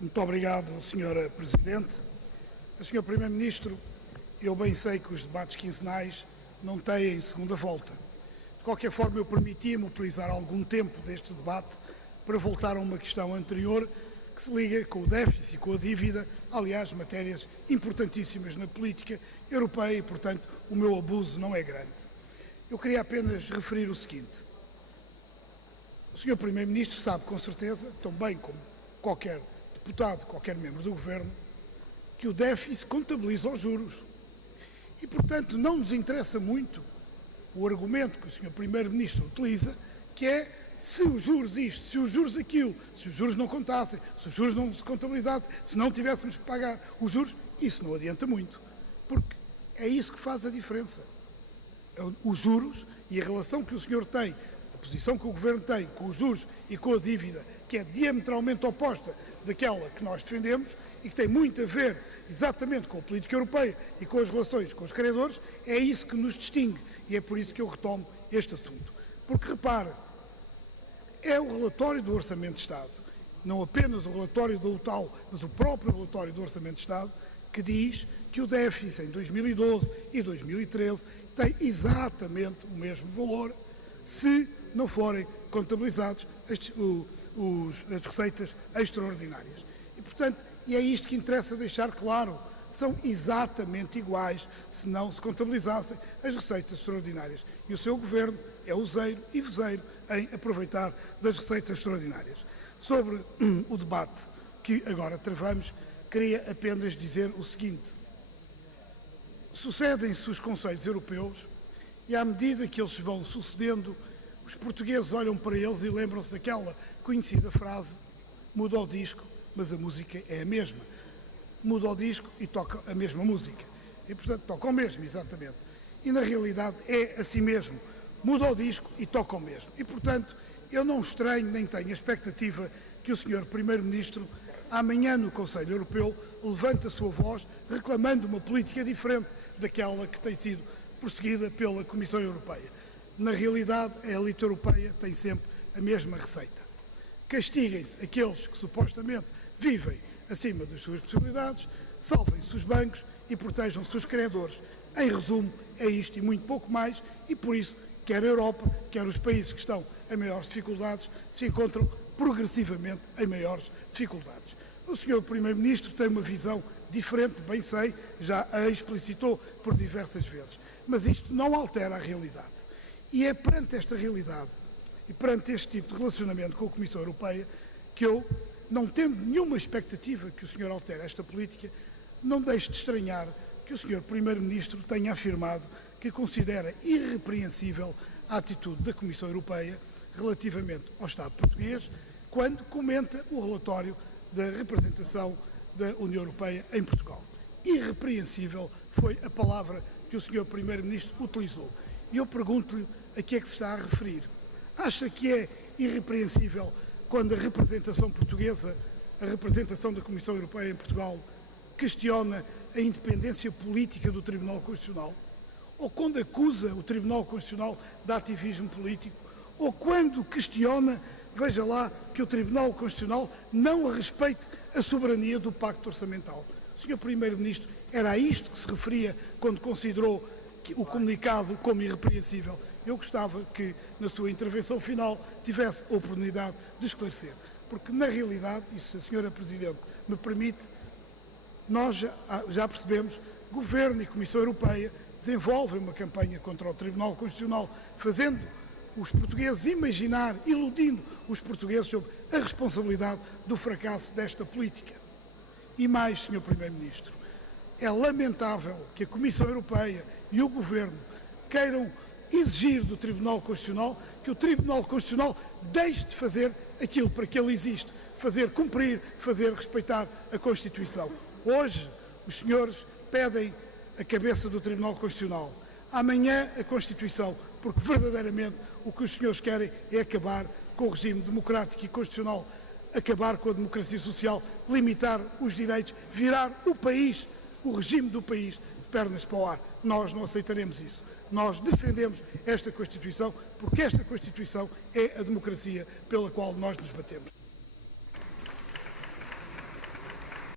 Muito obrigado, Sra. Presidente. Sr. Primeiro-Ministro, eu bem sei que os debates quinzenais não têm segunda volta. De qualquer forma, eu permitia-me utilizar algum tempo deste debate para voltar a uma questão anterior que se liga com o déficit e com a dívida, aliás, matérias importantíssimas na política europeia e, portanto, o meu abuso não é grande. Eu queria apenas referir o seguinte. O Sr. Primeiro-Ministro sabe com certeza, tão bem como qualquer deputado, qualquer membro do Governo, que o déficit contabiliza os juros. E, portanto, não nos interessa muito o argumento que o Sr. Primeiro-Ministro utiliza, que é se os juros isto, se os juros aquilo, se os juros não contassem, se os juros não se contabilizassem, se não tivéssemos que pagar os juros, isso não adianta muito. Porque é isso que faz a diferença. Os juros e a relação que o senhor tem, a posição que o Governo tem com os juros e com a dívida, que é diametralmente oposta daquela que nós defendemos e que tem muito a ver exatamente com a política europeia e com as relações com os credores, é isso que nos distingue e é por isso que eu retomo este assunto. Porque, repara, é o relatório do Orçamento de Estado, não apenas o relatório da UTAU, mas o próprio relatório do Orçamento de Estado, que diz que o déficit em 2012 e 2013 tem exatamente o mesmo valor se não forem contabilizados as receitas extraordinárias. E, portanto, é isto que interessa deixar claro, são exatamente iguais se não se contabilizassem as receitas extraordinárias. E o seu Governo é useiro e veseiro em aproveitar das receitas extraordinárias. Sobre o debate que agora travamos, queria apenas dizer o seguinte. Sucedem-se os Conselhos Europeus e, à medida que eles se vão sucedendo, os portugueses olham para eles e lembram-se daquela conhecida frase: muda o disco, mas a música é a mesma. Muda o disco e toca a mesma música. E, portanto, toca o mesmo, exatamente. E, na realidade, é assim mesmo. Muda o disco e toca o mesmo. E, portanto, eu não estranho nem tenho a expectativa que o Sr. Primeiro-Ministro, amanhã no Conselho Europeu, levante a sua voz reclamando uma política diferente daquela que tem sido prosseguida pela Comissão Europeia. Na realidade, a elite europeia tem sempre a mesma receita. Castiguem-se aqueles que supostamente vivem acima das suas possibilidades, salvem-se os bancos e protejam-se os credores. Em resumo, é isto e muito pouco mais, e por isso, quer a Europa, quer os países que estão em maiores dificuldades, se encontram progressivamente em maiores dificuldades. O Sr. Primeiro-Ministro tem uma visão diferente, bem sei, já a explicitou por diversas vezes, mas isto não altera a realidade. E é perante esta realidade e perante este tipo de relacionamento com a Comissão Europeia que eu, não tendo nenhuma expectativa que o senhor altere esta política, não deixo de estranhar que o senhor Primeiro-Ministro tenha afirmado que considera irrepreensível a atitude da Comissão Europeia relativamente ao Estado português, quando comenta o relatório da representação da União Europeia em Portugal. Irrepreensível foi a palavra que o senhor Primeiro-Ministro utilizou. E eu pergunto-lhe a que é que se está a referir. Acha que é irrepreensível quando a representação portuguesa, a representação da Comissão Europeia em Portugal, questiona a independência política do Tribunal Constitucional? Ou quando acusa o Tribunal Constitucional de ativismo político? Ou quando questiona, veja lá, que o Tribunal Constitucional não respeite a soberania do Pacto Orçamental? O Sr. Primeiro-Ministro, era a isto que se referia quando considerou o comunicado como irrepreensível? Eu gostava que, na sua intervenção final, tivesse a oportunidade de esclarecer. Porque, na realidade, e se a Sra. Presidente me permite, nós já percebemos, Governo e Comissão Europeia desenvolvem uma campanha contra o Tribunal Constitucional, fazendo os portugueses imaginar, iludindo os portugueses sobre a responsabilidade do fracasso desta política. E mais, Sr. Primeiro-Ministro, é lamentável que a Comissão Europeia e o Governo queiram exigir do Tribunal Constitucional que o Tribunal Constitucional deixe de fazer aquilo para que ele existe, fazer cumprir, fazer respeitar a Constituição. Hoje, os senhores pedem a cabeça do Tribunal Constitucional. Amanhã, a Constituição, porque verdadeiramente o que os senhores querem é acabar com o regime democrático e constitucional, acabar com a democracia social, limitar os direitos, virar o país, o regime do país, de pernas para o ar. Nós não aceitaremos isso. Nós defendemos esta Constituição porque esta Constituição é a democracia pela qual nós nos batemos.